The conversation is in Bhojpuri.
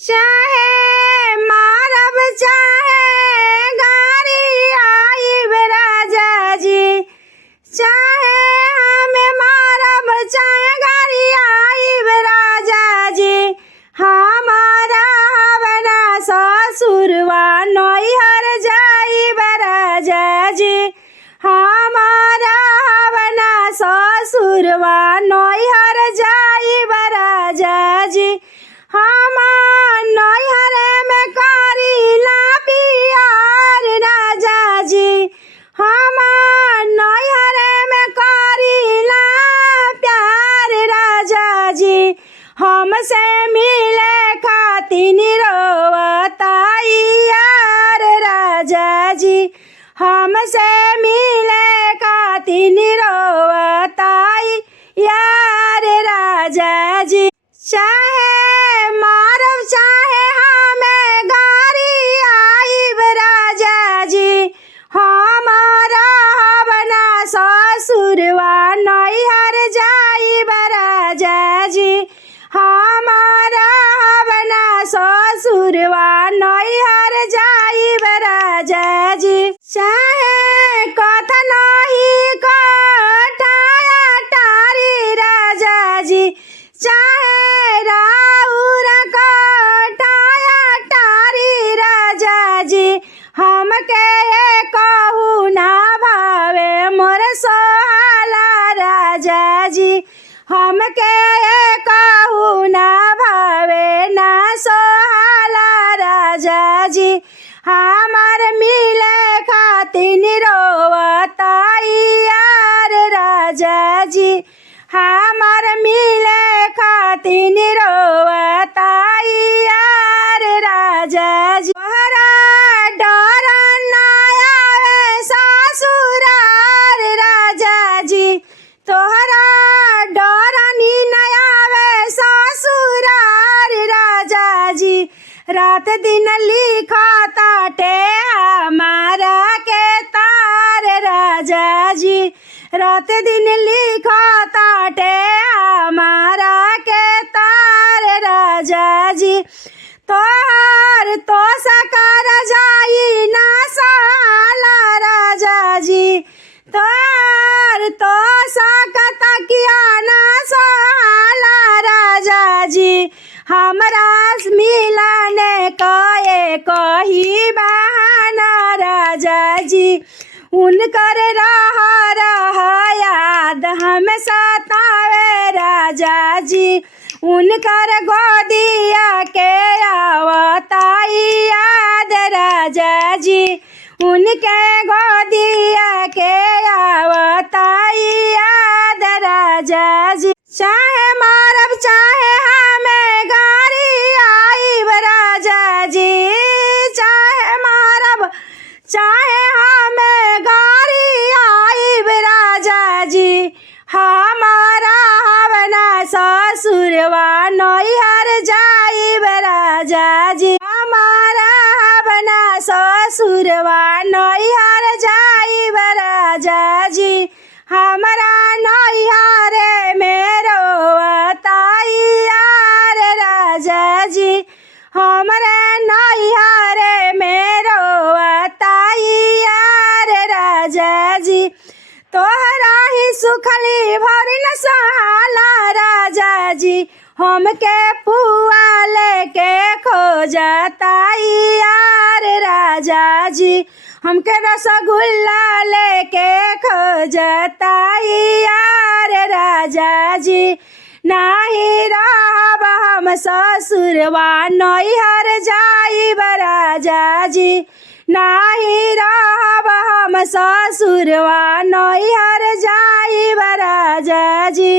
चाहे मारब चाहे गारी आइब राजा जी, चाहे हमें मारब चाहे गारी आइब राजा जी। हमारा हवना ससुरवा नैहर जाइब राजा जी, हमारा हवना ससुरवा नैहर जाइब राजा जी। हमार नैहर में करीला प्यार राजा जी, हमार नैहर में करीला प्यार राजा जी। हमसे मिले खातिर रोवता यार राजा जी, हमसे मिले खातिर रोवता यार राजा जी। चाहे मारब चाहे हमें गारी आइब राजा जी, हमारा हवना ससुरवा नैहर जाइब राजा जी, हमारा हवना ससुरवा नैहर जाइब राजा जी। चाहे कथा नहीं कठाया टारी राजा जी, चाहे राउर कठाया टारी राजा जी। हमके कहू ना भावे मोर सोहाला राजा जी, हमके कहू ना भावे ना सोहाला राजा जी। हमार मिले खातिर रोवता यार राजा जी, हमार मिले खातिर रोवता यार राजा जी। तोहरा डर ना आवे ससुरार राजा जी, तोहरा डर नी ना आवे ससुरार राजा जी। रात दिन लिखा ताटे हमारा के तार राजा जी, रात दिन लिखा ताटे हमारा के तार राजा जी। तोहर तो सकर जाई ना साला राजा जी, तोहर तो सकत किया ना साला राजा जी। हमरा मिलने कहे कही बहाना राजा जी, उनकर रह याद हम सतावे राजा जी। उनकर गोदिया के आवता याद राजा जी, उनके गोदिया के आवता याद राजा जी। चाहे मारब चाहे हमें गारी आइब राजा जी, चाहे मारब चाहे हमें गारी आइब राजा जी। हमारा हवना ससुरवा नैहर जाइब राजा जी, हमारा हवना ससुरवा नैहर जाइब राजा जी। हमारा नैहर में रोवता यार राजा जी, हमारे नैहर में रोवता यार राजा जी। तोहरा ही सुखली भरी न सहाला राजा जी, हमके पुआ लेके खोजता यार राजा जी, हमके रसगुल्ला लेके खोजता यार राजा जी। नाही रहब हम ससुरवा नैहर जाइब राजा जी, नाही रहब हम ससुरवा नैहर जाइब राजा जी।